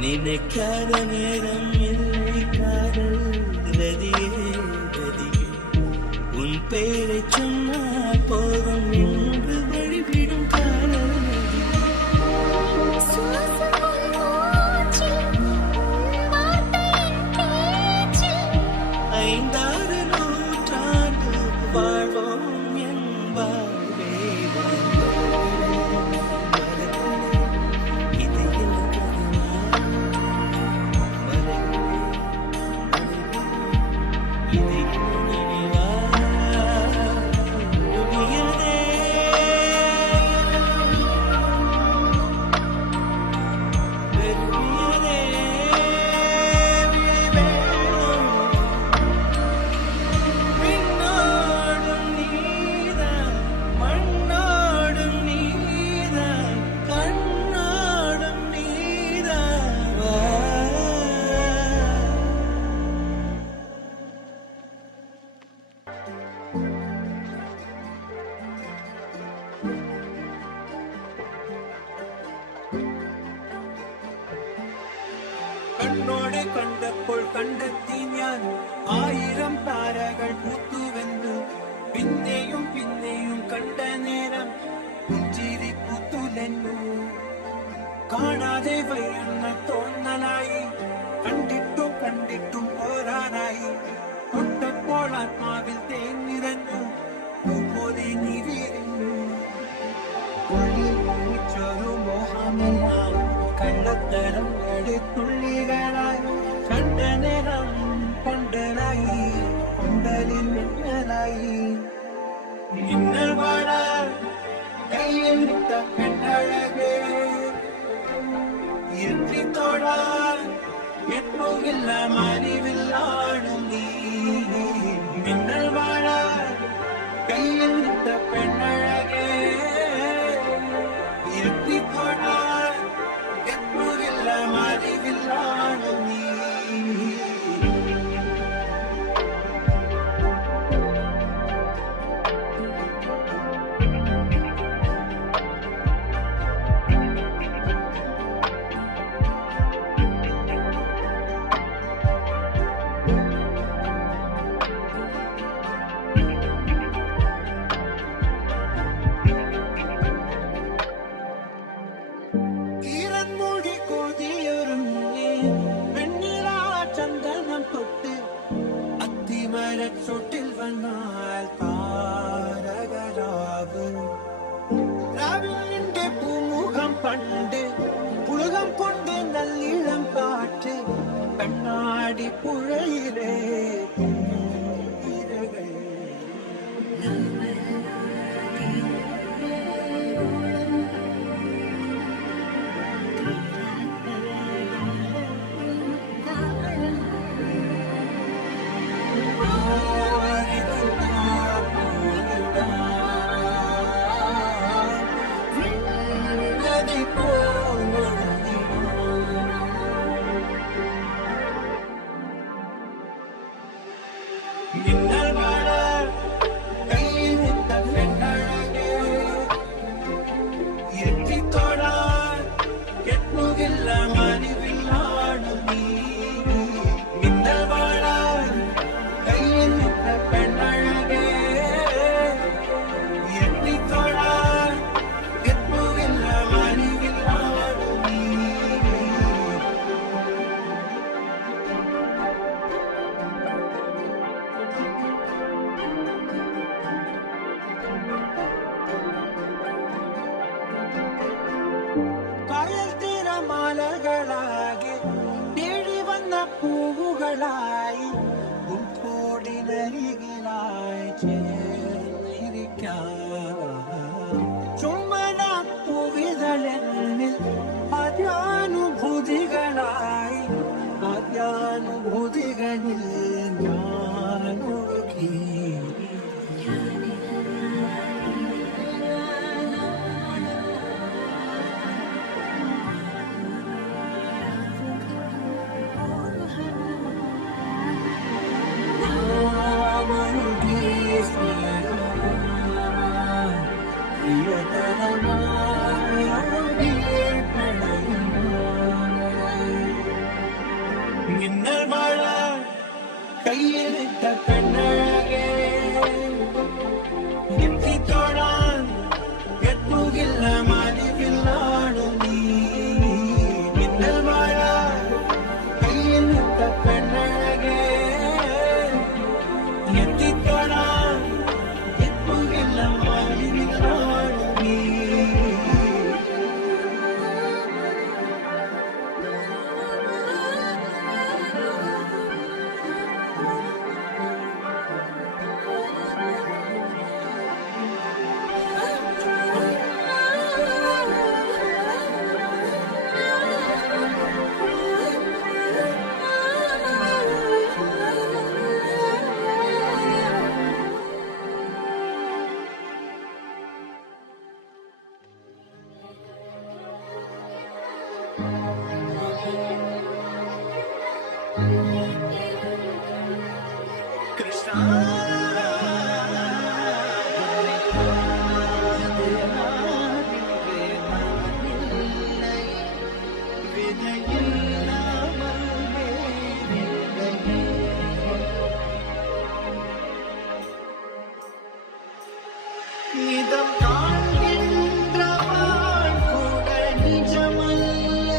நினைக்காத நேரம் இல்லை காதல் ரதியே ரதியே உன் பேரை சொன்னால் போதும் என்று வழிவிடும் காதல் ஐந்தாறு இது இன்னும் நினைவா புதியதே வெறுமையதே விழிவேணும் விண்ணோடும் நீதான் மண்ணோடும் நீதான் கண்ணோடும் நீதான் வா. കണ്ണോടെ കണ്ടപ്പോൾ കണ്ടെത്തി ഞാൻ 1000 താരകൾ പൂത്തുവെന്ന് പിന്നെയും പിന്നെയും കണ്ട നേരം പുഞ്ചിരി പൂത്തുലഞ്ഞു കാണാതെ വയ്യുന്ന തോന്നലായി കണ്ടിട്ടും കണ്ടിട്ടും പോരാനായി തൊട്ടപ്പോൾ ആത്മാവിൽ തേൻ നിറഞ്ഞു പോലെ നീ വീരുന്നു ഉള്ളിൽ ഒളിച്ചൊരു മോഹമെല്ലാം കള്ളത്തരം തുള്ളികളായി കണ്ട നേരം കൊണ്ടനായി കൊണ്ടലിൽ മിന്നലായി മിന്നൽ വാടാൻ കയ്യിൽ വിട്ട പെണ്ണഴകേ എത്തിത്തോടാൻ എപ്പോകില്ല മലിവില്ലാടും നീ മിന്നൽ വാടാൻ കയ്യിൽ വിട്ട പെണ്ണഴകേ എത്തിത്തോടാൻ എപ്പോകില്ല മലിവില്ലാടും നീ ഈറൻമൂടി കൊതിയൊരുങ്ങി വെണ്ണിലാ ചന്ദനം തൊട്ട് അത്തിമരച്ചോട്ടിൽ വന്നാൽ താരകരാവ് രാവിലെ പൂമുഖം പണ്ട് പുളകം കൊണ്ട് നല്ലിളം കാറ്റ് കണ്ണാടി പുഴയിലെ ഇരകൾ മിന്നൽ വാടാൻ കയ്യിൽ വിട്ട പെണ്ണഴകേ എത്തിത്തോടാൻ എത്തുകില്ല മലിവില്ലാടും നീ മിന്നൽ വാടാൻ കയ്യിൽ വിട്ട പെണ്ണഴകേ എത്തിത്തോടാൻ എത്തുകില്ല മലിവില്ലാടും നീ കായൽ തിരമാലകളാകെ തേടി വന്ന പൂവുകളായി ഉൾക്കോടിനരികിലായി ചേർന്നിരിക്കാം ചുമന പൂവിതളെന്നിൽ ആദ്യാനുഭൂതികളായി ആദ്യാനുഭൂതികളിൽ ഞാൻ ഒഴുകി മിന്നൽ മഴ കയ്യിലിട്ട പെണ്ണഴകേ എത്തിത്തോടാൻ എത്തുകില്ല മലിവില്ലാടും നീ മിന്നൽ മഴ കയ്യിലിട്ട പെണ്ണഴകേ എത്തിത്തോടാൻ എത്തുകില്ല മലിവില്ലാടും നീ உன்னை காணாது நான் இன்று நான் இல்லை. விதையில்லாமல் வேறில்லையே. இதம் காண்கின்றவாள் கூட நிஜமல்ல.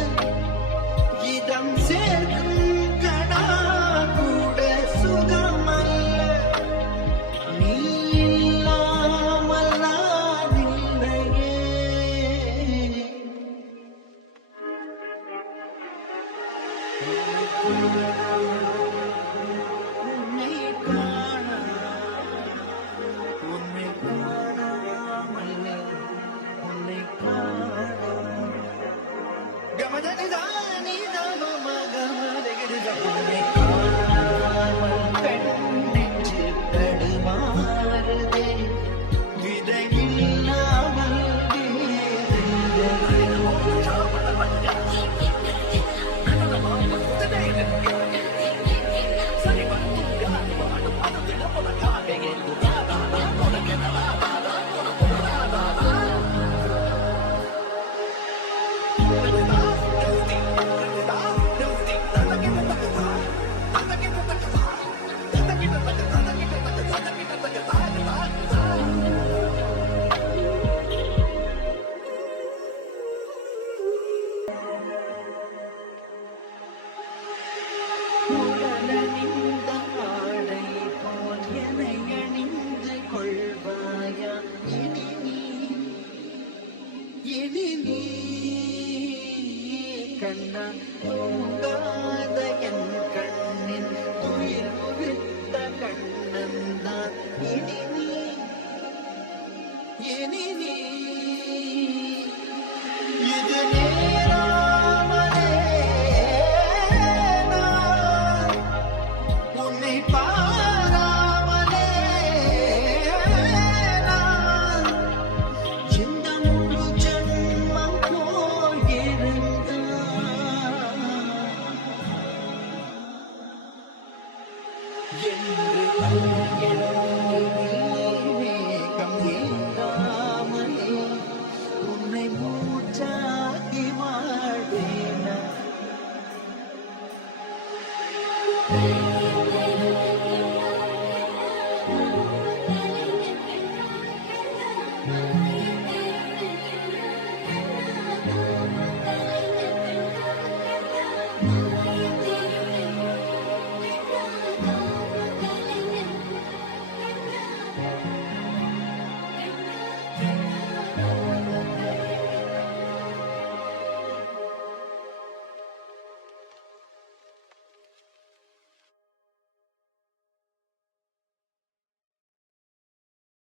இதம் சேர்க்கும் கணா கூட சுகமல்ல. நீ இல்லாமல் நான் இல்லையே. உன்னை காண உன்னை காணாமல் உன்னை காண கமதனிதானி தமமகமதகிருத உன்னை காணாமல் கண்ணெஞ்சு தடுமாறுதே. விதையில்லாமல் உடலணிந்த ஆடை போல் என்னை அணிந்து கொள்வாயா இனி நீ கண்ணா தூங்காத என் கண்ணின் துயில் உதிர்த்த கண்ணந்தான் இனி நீ இது நேராமலே நான் உன்னை பாராமலே நான் இந்த முழு ஜன்மம் போல் இருந்தான் என்று மேகம் ஏந்தாமலே உன்னை மூச்சாகி